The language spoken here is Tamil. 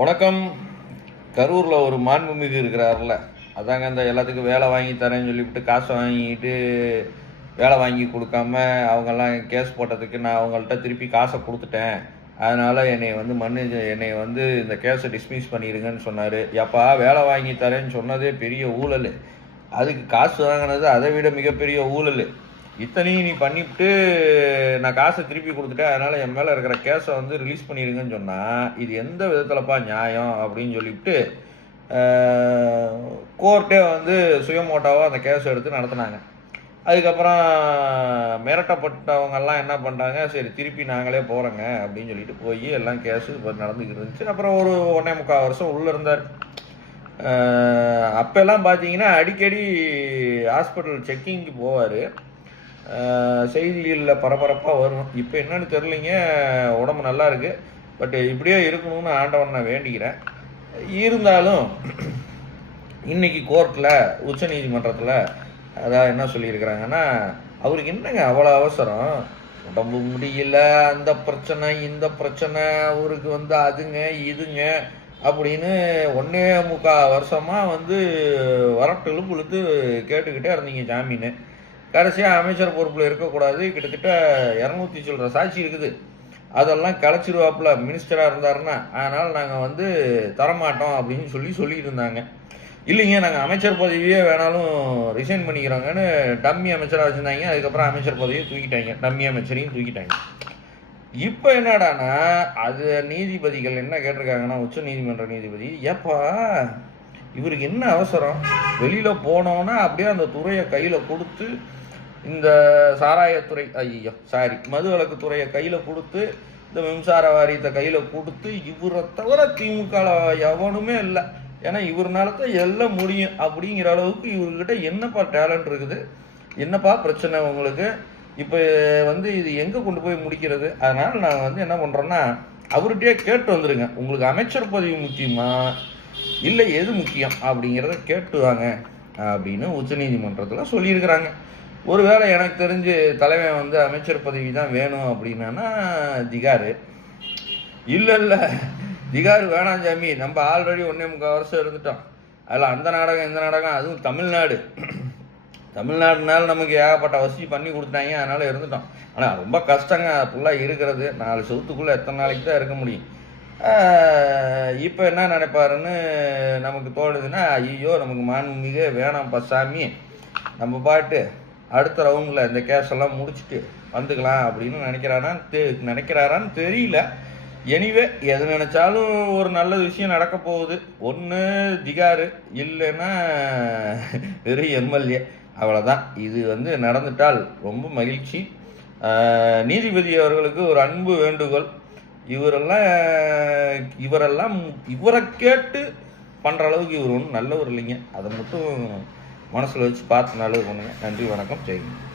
வணக்கம். கரூரில் ஒரு மாண்புமிகு இருக்கிறார்ல. அதாங்க இந்த எல்லாத்துக்கும் வேலை வாங்கி தரேன்னு சொல்லிவிட்டு காசை வாங்கிட்டு வேலை வாங்கி கொடுக்காம அவங்கெல்லாம் கேஸ் போட்டதுக்கு நான் அவங்கள்ட்ட திருப்பி காசை கொடுத்துட்டேன். அதனால் என்னை வந்து மன்னு என்னை வந்து இந்த கேஸை டிஸ்மிஸ் பண்ணிடுங்கன்னு சொன்னார். எப்பா வேலை வாங்கி தரேன்னு சொன்னதே பெரிய ஊழல். அதுக்கு காசு வாங்கினது அதை விட மிகப்பெரிய ஊழல். இத்தனையும் நீ பண்ணிவிட்டு நான் காசை திருப்பி கொடுத்துட்டேன். அதனால் என் மேலே இருக்கிற கேஸை வந்து ரிலீஸ் பண்ணிடுங்கன்னு சொன்னால் இது எந்த விதத்தில்ப்பா நியாயம் அப்படின்னு சொல்லிவிட்டு கோர்ட்டே வந்து சுயமோட்டாவாக அந்த கேஸ் எடுத்து நடத்தினாங்க. அதுக்கப்புறம் மிரட்டப்பட்டவங்கெல்லாம் என்ன பண்ணுறாங்க சரி திருப்பி நாங்களே போகிறோங்க அப்படின்னு சொல்லிட்டு போய் எல்லாம் கேஸு இப்போ நடந்துக்கிட்டு இருந்துச்சு. அப்புறம் ஒரு ஒன்றே முக்கால் வருஷம் உள்ளே இருந்தார். அப்போல்லாம் பார்த்தீங்கன்னா அடிக்கடி ஹாஸ்பிட்டல் செக்கிங்க்கு போவார். செய்திகளில் பரபரப்பாக வரும். இப்போ என்னன்னு தெரிலிங்க உடம்பு நல்லா இருக்கு. பட் இப்படியே இருக்கணும்னு ஆண்டவன் நான் வேண்டிக்கிறேன். இருந்தாலும் இன்னைக்கு கோர்ட்டில் உச்ச நீதிமன்றத்தில் அதான் என்ன சொல்லியிருக்கிறாங்கன்னா அவருக்கு என்னங்க அவ்வளோ அவசரம்? உடம்பு முடியல. அந்த பிரச்சனை இந்த பிரச்சனை அவருக்கு வந்து அதுங்க இதுங்க அப்படின்னு ஒன்றே முக்கால் வருஷமாக வந்து வரட்டு இழுத்து கேட்டுக்கிட்டே இருந்தீங்க ஜாமீன் கடைசியாக அமைச்சர் பொறுப்பில் இருக்கக்கூடாது. கிட்டத்தட்ட இரநூத்தி சொல்கிற சாட்சி இருக்குது. அதெல்லாம் கலைச்சிருவாப்பில். மினிஸ்டராக இருந்தாருன்னா அதனால் நாங்கள் வந்து தரமாட்டோம் அப்படின்னு சொல்லி சொல்லிட்டு இருந்தாங்க. இல்லைங்க நாங்கள் அமைச்சர் பதவியே வேணாலும் ரிசைன் பண்ணிக்கிறோங்கன்னு டம்மி அமைச்சராக வச்சுருந்தாங்க. அதுக்கப்புறம் அமைச்சர் பதவியை தூக்கிட்டாங்க. டம்மி அமைச்சரையும் தூக்கிட்டாங்க. இப்போ என்னடானா அது நீதிபதிகள் என்ன கேட்டிருக்காங்கன்னா உச்ச நீதிமன்ற நீதிபதி எப்போ இவருக்கு என்ன அவசரம்? வெளியில் போனோன்னா அப்படியே அந்த துறையை கையில் கொடுத்து இந்த சாராயத்துறை ஐயோ சாரி மது விளக்கு துறையை கையில் கொடுத்து இந்த மின்சார வாரியத்தை கையில் கொடுத்து இவரை தவிர திமுக எவனுமே இல்லை. ஏன்னா இவர்னால தான் எல்லாம் முடியும். அப்படிங்கிற அளவுக்கு இவர்கிட்ட என்னப்பா டேலண்ட் இருக்குது? என்னப்பா பிரச்சனை உங்களுக்கு? இப்போ வந்து இது எங்கே கொண்டு போய் முடிக்கிறது? அதனால் நாங்கள் வந்து என்ன பண்ணுறோன்னா அவர்கிட்டயே கேட்டு வந்துடுங்க உங்களுக்கு அமைச்சர் பதவி முக்கியமாக இல்லை எது முக்கியம் அப்படிங்கிறத கேட்டுவாங்க அப்படின்னு உச்சநீதிமன்றத்தில் சொல்லியிருக்கிறாங்க. ஒருவேளை எனக்கு தெரிஞ்சு தலைவன் வந்து அமைச்சர் பதவி தான் வேணும் அப்படின்னா திகாரு. இல்லை இல்லை. திகார் வேணாம் சாமி. நம்ம ஆல்ரெடி ஒன்றே முக்கால் வருஷம் இருந்துட்டோம். அதில் அந்த நாடகம் இந்த நாடகம் அதுவும் தமிழ்நாடு. தமிழ்நாடுனால நமக்கு ஏகப்பட்ட வசதி பண்ணி கொடுத்தாங்க அதனால் இருந்துட்டோம். ஆனால் ரொம்ப கஷ்டங்க ஃபுல்லாக இருக்கிறது. நாலு செவத்துக்குள்ளே எத்தனை நாளைக்கு தான் இருக்க முடியும். இப்போ என்ன நினைப்பாருன்னு நமக்கு தோணுதுன்னா ஐயோ நமக்கு மாண்புமிகு வேணாம் பசாமி நம்ம பாட்டு அடுத்த ரவுண்டில் இந்த கேஸ் எல்லாம் முடிச்சுட்டு வந்துக்கலாம் அப்படின்னு நினைக்கிறானா தெ நினைக்கிறாரான்னு தெரியல. எனிவே எது நினைச்சாலும் ஒரு நல்ல விஷயம் நடக்க போகுது. ஒன்று திகாரு இல்லைன்னா வெறும் எம்எல்ஏ. அவ்வளோதான் இது வந்து நடந்துட்டால் ரொம்ப மகிழ்ச்சி. நீதிபதி அவர்களுக்கு ஒரு அன்பு வேண்டுகோள். இவரெல்லாம் இவரெல்லாம் இவரை கேட்டு பண்ணுற அளவுக்கு இவர் ஒன்றும் நல்லவர் இல்லைங்க. அதை மட்டும் மனசில் வச்சு பார்த்து நல்லது பண்ணுங்க. நன்றி வணக்கம். ஜெய்